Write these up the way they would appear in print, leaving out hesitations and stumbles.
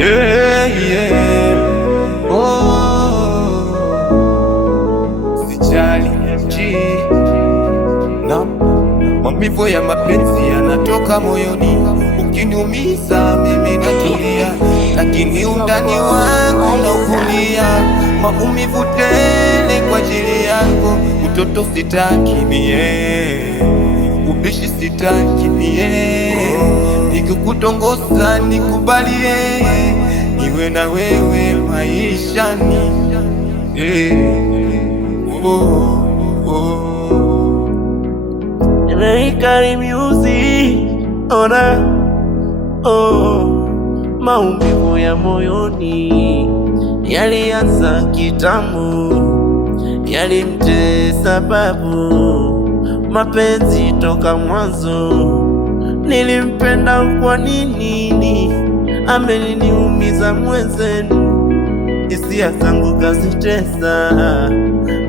Yeah, yeah. Oh, sijali mji na maumivu ya mapenzi yanatoka moyoni. Ukiniumiza mimi natulia, lakini undani wangu naukulia. Maumivu tele kwa ajili yako. Utoto sitaki mie, ubishi sitaki mie. Nikikutongoza nikubalie, niwe na wewe maishani. Naikari music, ona maumivu ya moyoni yalianza kitambo, yalimtesa babu. Mapenzi toka mwanzo, nilimpenda kwa nini? Ameniniumiza mwenzenu, hisia zangu kazitesa.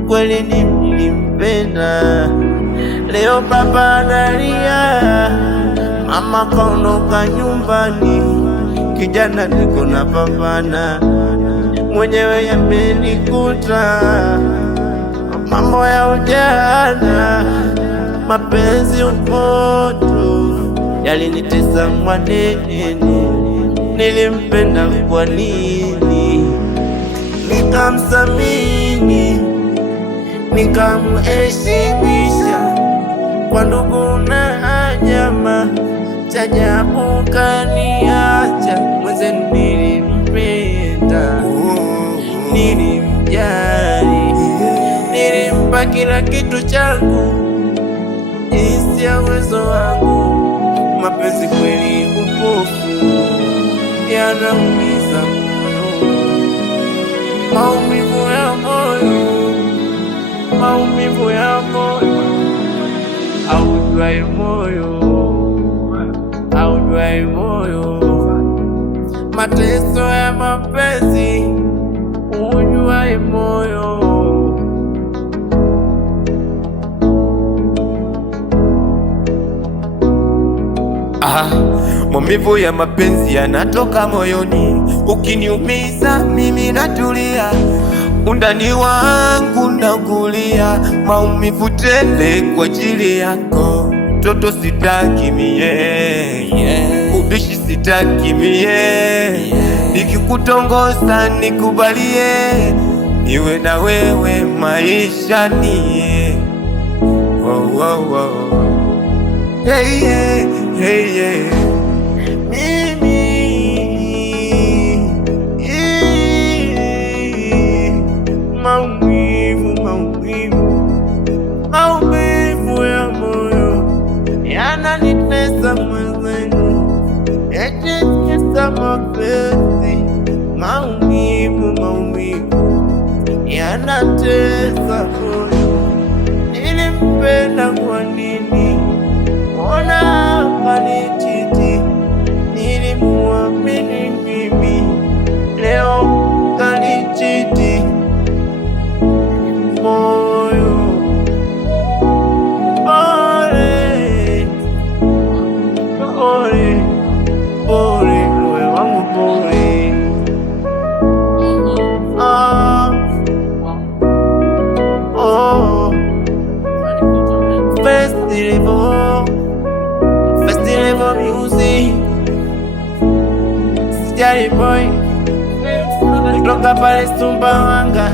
Kweli nilimpenda, leo baba analia, mama kaondoka nyumbani, kijana niko na pambana, mwenyewe yamenikuta. Mambo ya ujana, mapenzi upoto yalinitesa mwanene. Nilimpenda kwa nini? Nikamsamini, nikamuheshimisha kwa ndugu na jamaa. Cha ajabu kaniacha, mwenzenu nilimpenda, nilimjali, nilimpa kila kitu changu, jinsi ya uwezo wangu. Mapenzi kweli upofu, yanaumiza moyo, maumivu ya moyo, maumivu ya moyo. Aujuaye moyo, aujuaye moyo, mateso ya mapenzi, ujuaye moyo. Maumivu ya mapenzi yanatoka moyoni. Ukiniumiza mimi natulia, undani wangu naukulia. Maumivu tele kwa ajili yako. Toto sitaki mie, ubishi sitaki mie. Nikikutongoza nikubalie, niwe na wewe maishani. Hey, yeah, hey, yeah. Maumivu, maumivu, maumivu ya moyo yananitesa mwenzenu, yatikisa mapenzi. Maumivu, maumivu yanatesa moyo. Nilimpenda kwa nini? Ona kanichiti, nilimuamini mimi, leo kanichiti. Moyo pole, pole, pole, moyo wangu pole. Festival music, sijali boy, kutoka pale Sumbawanga.